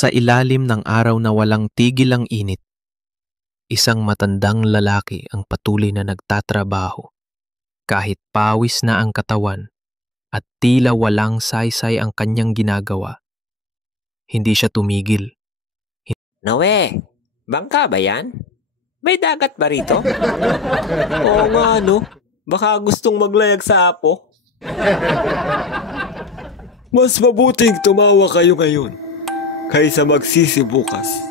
Sa ilalim ng araw na walang tigil ang init, isang matandang lalaki ang patuloy na nagtatrabaho. Kahit pawis na ang katawan at tila walang saysay ang kanyang ginagawa, hindi siya tumigil. Noe, bangka ba yan? May dagat ba rito? Oo nga, no? Baka gustong maglayag sa apo. Mas mabuting tumawa kayo ngayon kaysa magsisi bukas.